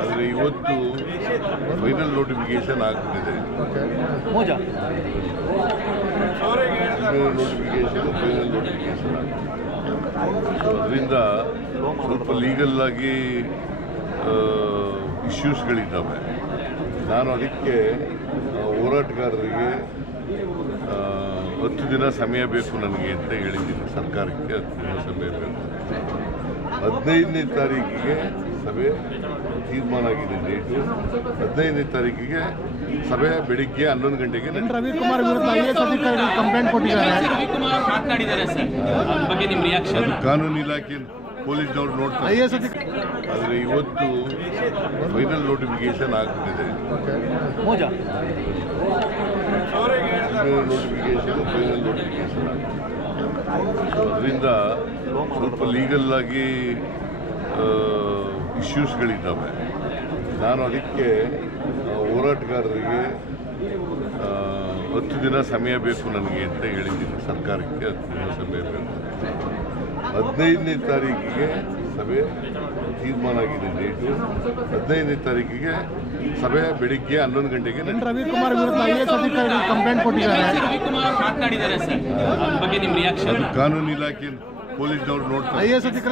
ಆದರೆ ಇವತ್ತು final notification ಆಗ್ಬಿಟ್ಟಿದೆ. ಫೈನಲ್ ನೋಟಿಫಿಕೇಶನ್ ಆಗ್ಬಿಟ್ಟಿದೆ. ಅದರಿಂದ ಸ್ವಲ್ಪ ಲೀಗಲ್ ಆಗಿ ಇಶ್ಯೂಸ್ಗಳಿದ್ದಾವೆ. ನಾನು ಅದಕ್ಕೆ ಹೋರಾಟಗಾರರಿಗೆ 10 ದಿನ ಸಮಯ ಬೇಕು ನನಗೆ ಅಂತ ಹೇಳಿದ್ದೀನಿ. ಸರ್ಕಾರಕ್ಕೆ 10 ದಿನ ಸಮಯ ಬೇಕು. 15ನೇ ತಾರೀಕಿಗೆ ಸಭೆ ತೀರ್ಮಾನ ಆಗಿದೆ. ಡೇಟು 15ನೇ ತಾರೀಕಿಗೆ ಸಭೆ ಬೆಳಿಗ್ಗೆ 11 ಗಂಟೆಗೆ. ರವಿಕುಮಾರ್ ವಿರುದ್ಧ ಐಎಎಸ್ ಅಧಿಕಾರಿಗಳು ಕಂಪ್ಲೇಂಟ್ ಕೊಟ್ಟಿದ್ದಾರೆ. ಅದು ಕಾನೂನು ಇಲಾಖೆ ಪೊಲೀಸ್ನವ್ರು ನೋಡ್ತಾರೆ. ಆದರೆ ಇವತ್ತು ಫೈನಲ್ ನೋಟಿಫಿಕೇಶನ್ ಆಗ್ಬಿಟ್ಟಿದೆ. ಫೈನಲ್ ನೋಟಿಫಿಕೇಶನ್ ಆಗ್ಬಿಟ್ಟಿದೆ. ಅದರಿಂದ ಸ್ವಲ್ಪ ಲೀಗಲ್ ಆಗಿ ಇಶ್ಯೂಸ್ಗಳಿದ್ದಾವೆ. ನಾನು ಅದಕ್ಕೆ ಹೋರಾಟಗಾರರಿಗೆ 10 ದಿನ ಸಮಯ ಬೇಕು ನನಗೆ ಅಂತ ಹೇಳಿದ್ದೀನಿ. ಸರ್ಕಾರಕ್ಕೆ 10 ದಿನ ಸಮಯ ಬೇಕು. 15ನೇ ತಾರೀಕಿಗೆ ಸಭೆ ತೀರ್ಮಾನ ಆಗಿದೆ. ಡೇಟು 15ನೇ ತಾರೀಕಿಗೆ ಸಭೆ ಬೆಳಿಗ್ಗೆ 11 ಗಂಟೆಗೆ. ರವಿಕುಮಾರ್ ವಿರುದ್ಧ ಐಎಎಸ್ ಅಧಿಕಾರಿಗಳು ಕಂಪ್ಲೇಂಟ್ ಕೊಟ್ಟಿದ್ದಾರೆ. ಅದು ಕಾನೂನು ಇಲಾಖೆ ಪೊಲೀಸ್ನವ್ರು ನೋಡ್ತಾರೆ. ಐಎಎಸ್ ಅಧಿಕಾರಿ